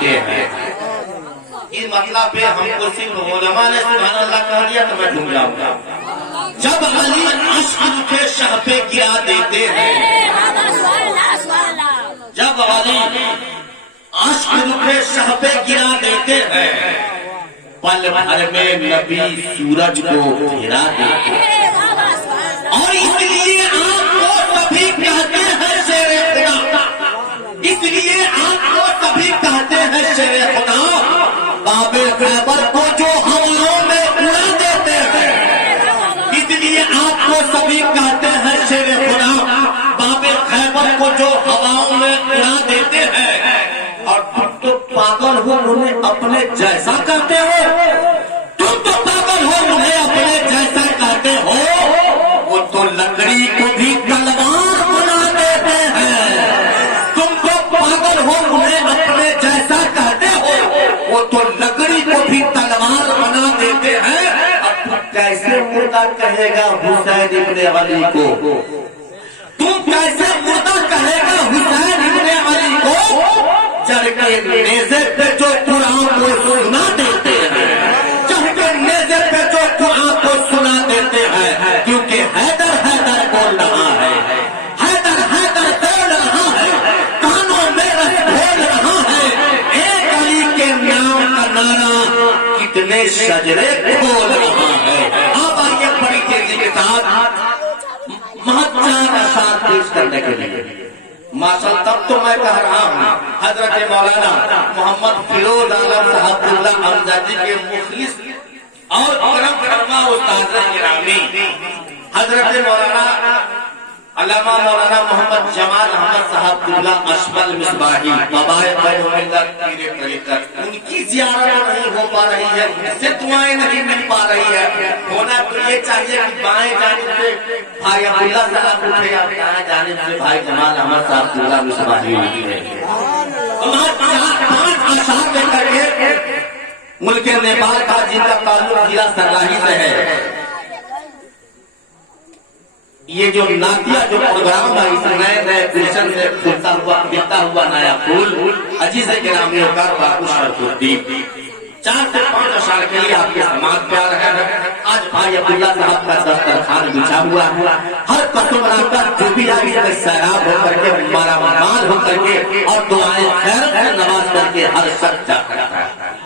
دیتے ہیں. اس مطلب پہ ہم کو صرف علماء نے سبحان اللہ کہہ دیا تو میں ڈھونڈ جاؤں گا. جب علی عشق کے شہ پہ گرا دیتے ہیں, جب علی عشق کے شہ پہ گرا دیتے ہیں, پل بھر میں نبی سورج کو گرا دیتے ہیں. اور اس لیے آپ کو سبھی کہتے ہیں شیر خدا, اس لیے آپ کو سبھی کہتے ہیں شیر خدا. باب خیبر کو جو ہواؤں میں اڑا دیتے ہیں, اس لیے آپ کو سبھی کہتے ہیں شیر خدا. باب خیبر کو جو ہواؤں میں اڑا دیتے ہیں. اور تم تو پاگل ہو انہیں اپنے جیسا کرتے ہو, تم تو پاگل ہو انہیں اپنے جیسا کہتے ہو. وہ تو لکڑی کو بھی تلوار بنا دیتے ہیں. تم تو پاگل ہو انہیں اپنے جیسا کہتے ہو, وہ تو لکڑی کو بھی تلوار بنا دیتے ہیں. اب تو کیسے مردہ کہے گا حسین ابن علی کو, تم کیسے مردہ کہے گا حسین ابن علی کو, چڑھ کے نیزے پہ جو قرآن کو سنا دیتے ہیں, چڑھ کے نیزے پہ جو قرآن کو سنا دیتے ہیں. کیونکہ حیدر حیدر بول رہا ہے, حیدر حیدر بول رہا ہے, کانوں میں رس بول رہا ہے. ایک علی کے نام کا نعرہ کتنے شجرے بول رہا ہے. آپ آئیے بڑی تیزی کے ساتھ مہتجان اشعار پیش کرنے کے لیے. ماشاءاللہ تب تو میں کہہ رہا ہوں حضرت مولانا محمد فیروز عالم صاحب اللہ امجدی کے مخلص اور کرم فرما استاد گرامی حضرت مولانا علامہ مولانا محمد جمال احمد صاحب اللہ اشمل مصباحی بابائے بین ملت پیر طریقت, ان کی زیارت نہیں ہو پا رہی ہے, ان سے دعائیں نہیں مل پا رہی ہے. ہونا تو یہ چاہیے کہ بائیں جانب سے بھائی عبداللہ صاحب اٹھے یا دائیں جانب سے بھائی جمال احمد صاحب اللہ مصباحی اٹھے. پانچ اشعار لے کر کے ملک نیپال کا جن کا تعلق ضلع سرلاہی سے ہے, یہ جو ناتیہ جو پروگرام ہے اس نئے نئے گلشن سے کھلتا ہوا بکتا ہوا نیا پھول عزیز گرامی وقار باقو شرف الدین 4 سے 5 اشعار کے لیے آپ کے سماعت پہ آ رہے ہیں. آج بھائی عبداللہ صاحب کا دسترخوان بچھا ہوا ہے. ہر قسم رابطہ جو بھی آئی اس میں سیراب ہو کر کے مارا مال ہو کر کے اور دعائیں خیر نواز کر کے ہر شخص جا کرتا ہے.